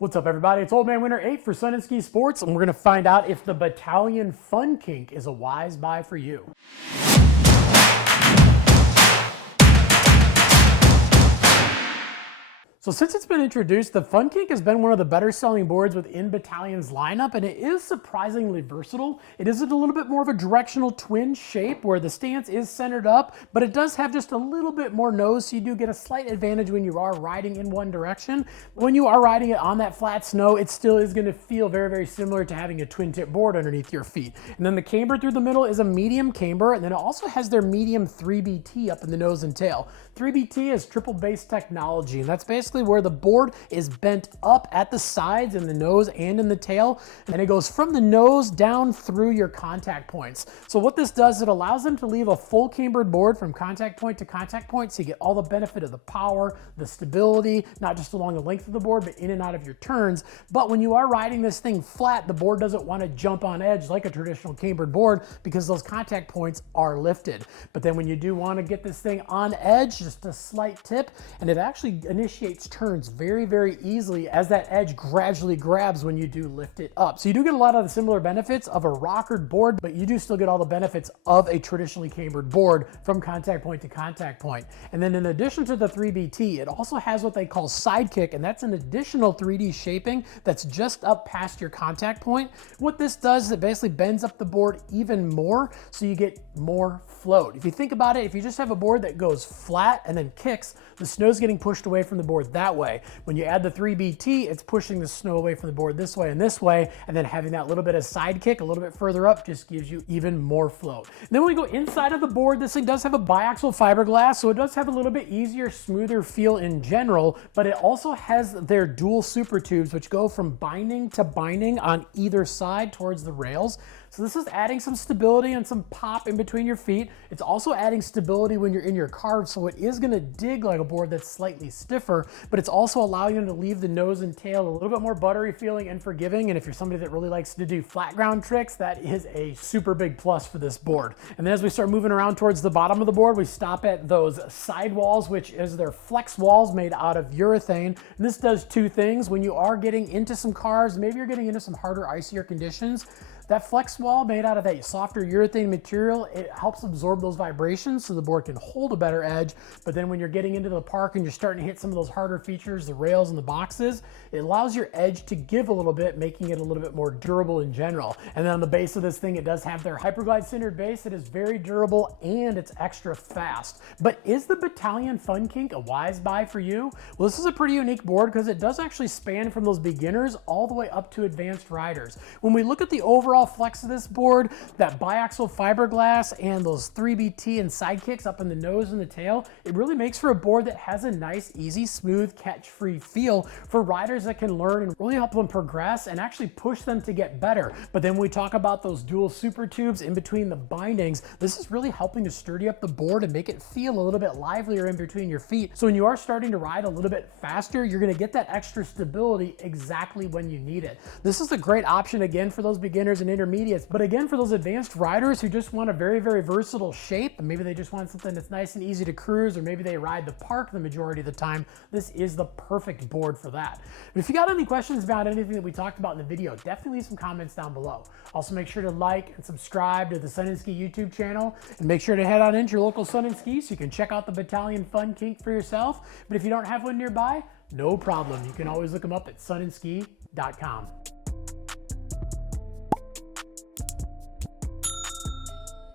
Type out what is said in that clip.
What's up, everybody? It's Old Man Winter 8 for Sun and Ski Sports, and we're going to find out if the Bataleon Funkink is a wise buy for you. So since it's been introduced, the Funkink has been one of the better selling boards within Bataleon's lineup, and it is surprisingly versatile. It is a little bit more of a directional twin shape where the stance is centered up, but it does have just a little bit more nose, so you do get a slight advantage when you are riding in one direction. When you are riding it on that flat snow, it still is going to feel very, very similar to having a twin tip board underneath your feet. And then the camber through the middle is a medium camber, and then it also has their medium 3BT up in the nose and tail. 3BT is triple base technology, and that's basically where the board is bent up at the sides, in the nose and in the tail, and it goes from the nose down through your contact points. So what this does, it allows them to leave a full cambered board from contact point to contact point, so you get all the benefit of the power, the stability, not just along the length of the board, but in and out of your turns. But when you are riding this thing flat, the board doesn't want to jump on edge like a traditional cambered board because those contact points are lifted. But then when you do want to get this thing on edge, just a slight tip, and it actually initiates turns very, very easily as that edge gradually grabs when you do lift it up. So you do get a lot of the similar benefits of a rockered board, but you do still get all the benefits of a traditionally cambered board from contact point to contact point. And then in addition to the 3BT, it also has what they call Sidekick, and that's an additional 3D shaping that's just up past your contact point. What this does is it basically bends up the board even more, so you get more float. If you think about it, if you just have a board that goes flat and then kicks, the snow's getting pushed away from the board that way. When you add the 3BT, it's pushing the snow away from the board this way, and then having that little bit of side kick a little bit further up just gives you even more float. And then when we go inside of the board, this thing does have a biaxial fiberglass, so it does have a little bit easier, smoother feel in general, but it also has their dual super tubes, which go from binding to binding on either side towards the rails. So this is adding some stability and some pop in between your feet. It's also adding stability when you're in your carve, so it is going to dig like a board that's slightly stiffer, but it's also allowing you to leave the nose and tail a little bit more buttery feeling and forgiving. And if you're somebody that really likes to do flat ground tricks, that is a super big plus for this board. And then as we start moving around towards the bottom of the board, we stop at those sidewalls, which is their flex walls made out of urethane. And this does two things. When you are getting into some carves, maybe you're getting into some harder, icier conditions, that flex wall made out of that softer urethane material, it helps absorb those vibrations so the board can hold a better edge. But then when you're getting into the park and you're starting to hit some of those harder features, the rails and the boxes, it allows your edge to give a little bit, making it a little bit more durable in general. And then on the base of this thing, it does have their hyperglide centered base. It is very durable and it's extra fast. But is the Bataleon Funkink a wise buy for you? Well, this is a pretty unique board because it does actually span from those beginners all the way up to advanced riders. When we look at the overall flex of this board, that biaxial fiberglass and those 3BT and sidekicks up in the nose and the tail, it really makes for a board that has a nice, easy, smooth, catch-free feel for riders that can learn and really help them progress and actually push them to get better. But then when we talk about those dual super tubes in between the bindings, this is really helping to sturdy up the board and make it feel a little bit livelier in between your feet. So when you are starting to ride a little bit faster, you're going to get that extra stability exactly when you need it. This is a great option again for those beginners and intermediates, but again for those advanced riders who just want a very, very versatile shape, and maybe they just want something that's nice and easy to cruise, or maybe they ride the park the majority of the time, this is the perfect board for that. But if you got any questions about anything that we talked about in the video, definitely leave some comments down below. Also make sure to like and subscribe to the Sun and Ski YouTube channel, and make sure to head on into your local Sun and Ski so you can check out the Bataleon Funkink for yourself. But if you don't have one nearby, no problem. You can always look them up at sunandski.com.